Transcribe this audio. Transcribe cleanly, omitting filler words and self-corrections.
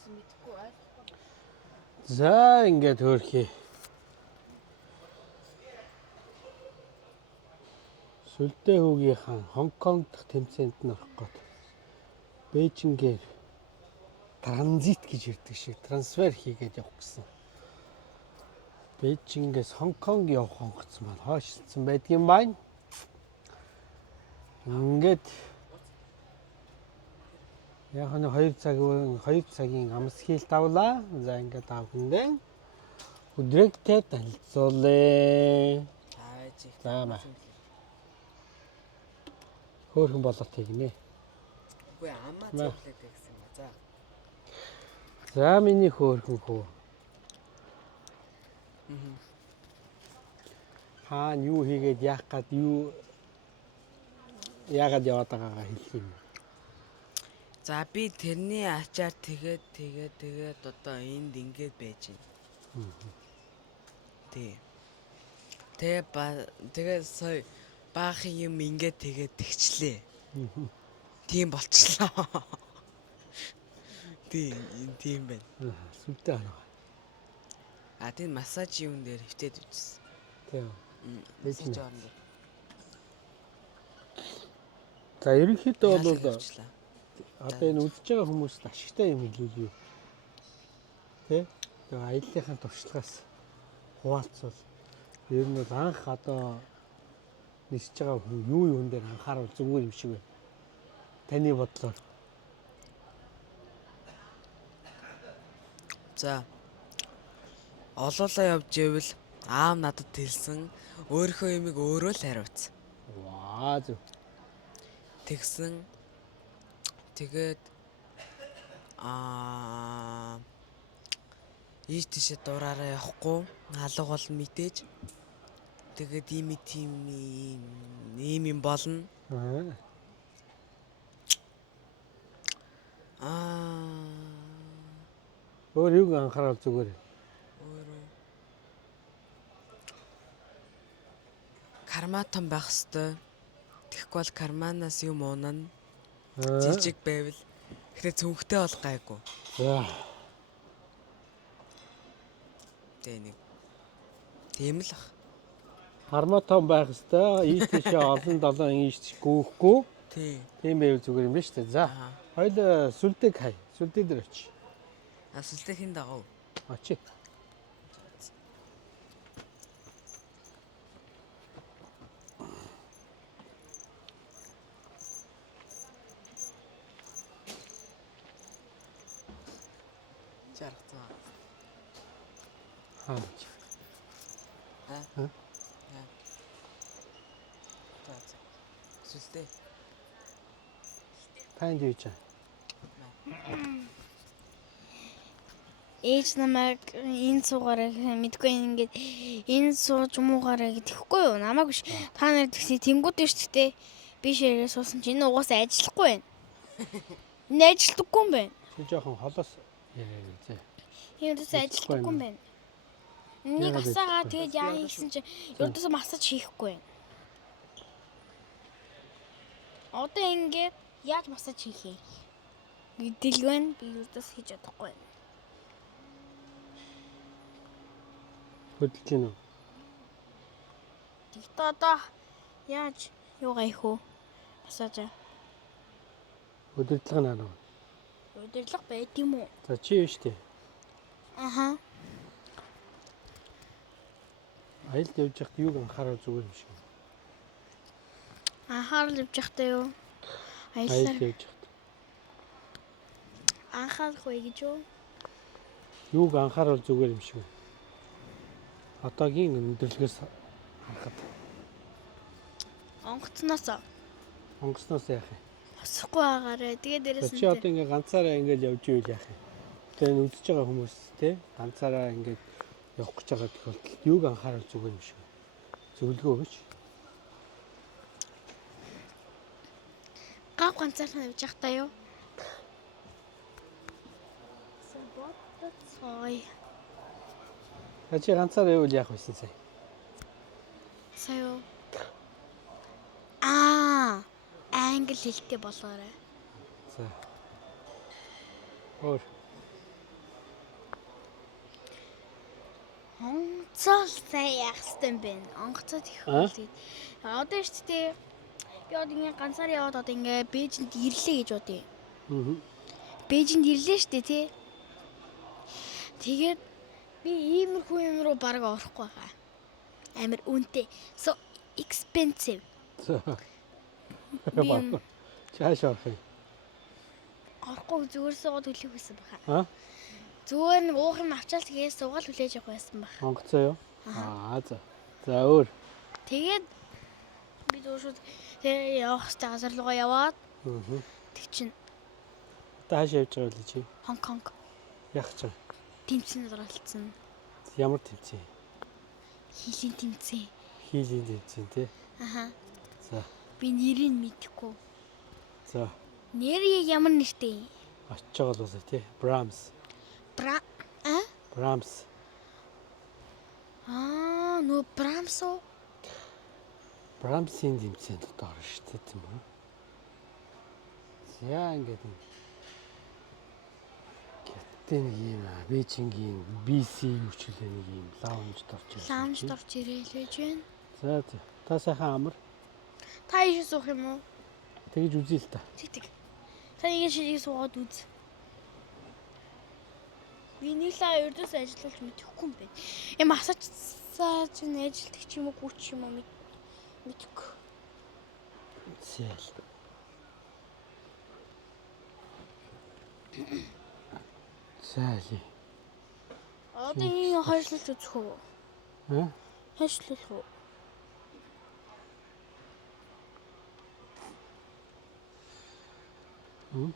гэсэн мэдэхгүй байна. За ингээд хөөрхий. Сүлдээ хүүгийнхан Хонконг дахь тэмцээнд нь орох гээд Бээжингээр транзит гэж ярьдаг шиг трансфер хийгээд явах гэсэн. Бээжингээс Хонконг явах онгоц маань хойшлцсан байдгийн байна. Ингээд яг нь 2 цагийн амс хийлт авлаа. За ингээд авгандаа өдрөгтэй танилцуулъя. За маа. Хөөрхөн бололт хийгнэ. Үгүй амаа зөвлөд гэсэн ба. За. За миний хөөрхөн хөө. Хаана юу хийгээд яах гээд юу яагаад яваад байгаагаа хэлэх юм. За би тэрний ачаар тэгээд одоо энд ингэж байж байна. Тий. Тэгээд сая баахан юм ингээд тэгээд тэгчлээ. Тийм болчихлоо. Тийм байна. Сүлдээ хараа. Тийм массаж юм дээр хөвтөд үжсэн. Тийм. Массаж орно. За ерөнхийдөө бол одоо энэ үзэж байгаа хүмүүст ашигтай юм хэлвэл юу? Тэ? Тэгээ аяллахын туршлагаас хуваалцвал ер нь бол анх одоо нисэж байгаа хүн юун дээр анхаарал зүгээр юм шиг байна. Таны бодлоор. За. Олоолаа явж ивэл аав надад хэлсэн өөрийнхөө юмыг өөрөө л хариуц. Ваа зөв. Тэгсэн. Тэгээд ийш тийшээ дураараа явахгүй алга бол мэдээж. Тэгээд ийм юм болно. Өөр юг анхаарал зүгээр. Карматон байх хэвээр. Тэгэхгүй бол карманаас юм уунана. Жижиг байвал ихтэй цүнхтэй бол гайгүй. За. Тийм л ах. Карматон байх хэвээр ийш тийшээ олон долоон ийш гүйхгүй. Тийм байвал зүгээр юм байна шүү дээ. За. Хоёул сүлдэг хай. Сүлдээ дээр очи. Сүлдээ хин дагав. Очи. Жаргацгаа. Хаач. Сүлдээ. Танд юу чаа? Ээж намайг энэ суугаараа мэдгүй ингээд энэ сууж муугаараа гэхгүй юу? Намайг биш. Та нар тэгсэн тэнгууд биш гэхдээ би ширээ суусан чинь энэ угаасаа ажиллахгүй байна. Энэ ажилдаггүй юм байна. Чи жоохон холоос яриа гэлээ. Энэ угаасаа ажилдаггүй юм байна. Нэг асаагаа тэгээд яа хийсэн чинь ердөөсөө массаж хийхгүй байна. Одоо ингээд яаж массаж хийх юм? Гэдэлгэн би ердөөс хийж чадахгүй байна. Хөдөлж гин үү? Тэгтээ одоо яаж юугаа их үү? Массажаа. Өдөрлөг наа. Өдөрлөг байт юм уу? За чи юу штэ? Аха. Аялд явж байхад юуг анхаарал зүгээр юм шиг. Анхаарал явж байхдаа юу? Аялд явж байхад. Анхаарахгүй гэж юу? Юуг анхаарал зүгээр юм шиг. Одоогийн өндөрлөгөөс харахад. Онгоцноос яах юм? Босхгүй байгаарэ. Тэгээ дээрээс нь чи одоо ингээ ганцаараа ингээл явж ивэл яах юм? Тэгээ үзэж байгаа хүмүүс те ганцаараа ингээд явах гэж байгаа тохиолдолд юуг анхаарал зүгээр юм шиг. Зөвлөгөө өгөөч. Гав ганцаараа явж байхдаа юу? Сой. Чи ганцаараа явал яах вэ сая? Сая. Англи хэлтэй болгоорой. За. Өөр. онгоцоо л сайн яах хэрэгтэй юм бэ? Онгоцоо Аа? тэхгүй. Одоо шүү дээ. Би одоо ингээ ганцаар яваад одоо ингээ Бээжинд ирлээ гэж бодъё. Аа. Бээжинд ирлээ шүү дээ тий. Тэгээд би иймэрхүү юм руу бараг орохгүй байгаа. Амар үнэтэй. So expensive. Би юм Чааш орох юм. орохгүй зүгээр суугаад хүлээх байсан баха. Аа? Зүгээр нэг уух юм авчаал тэгээд суугаад хүлээж явах байсан баха. Онгоцоо юу? За. За өөр. Тэгээд би дөөшөд тэгээ явах хэвээр газар руугаа яваад Аа. тэг чин Тааш явж байгаа л чи. Хонконг Яах ч юм. тэмцээнд оролцсон. Ямар тэмцээн? Хийлийн тэмцээн. Хийлийн тэмцээн тий. Аха. За. Би нэрийг мэдэхгүй. За. Нэр ямар нэртэй? Очиж байгаа л тий. Brahms. Brahms. Нөө Брамс уу? Brahms-ийн тэмцээнд орно шүү дээ тийм үү? За ингээд гэдэг нэг юм Бээжингийн BC юу ч үлээ нэг юм лаунжд орж ирсэн. Лаунжд орж ирээлэж байна. За. Та сайхан амар. Та ийш суух юм уу? Тэгж үзье л та. Тэг. Та ийш суугаад үз. Винила ердөөс ажиллаж мэдэхгүй юм байна. Юм асууж ч ажилтдаг ч юм уу гүч юм уу мэдэхгүй. Зээл. Зээл. Одоо энэ хойшлуулж үзэх үү? Аа? Хойшлуулах уу? Хм?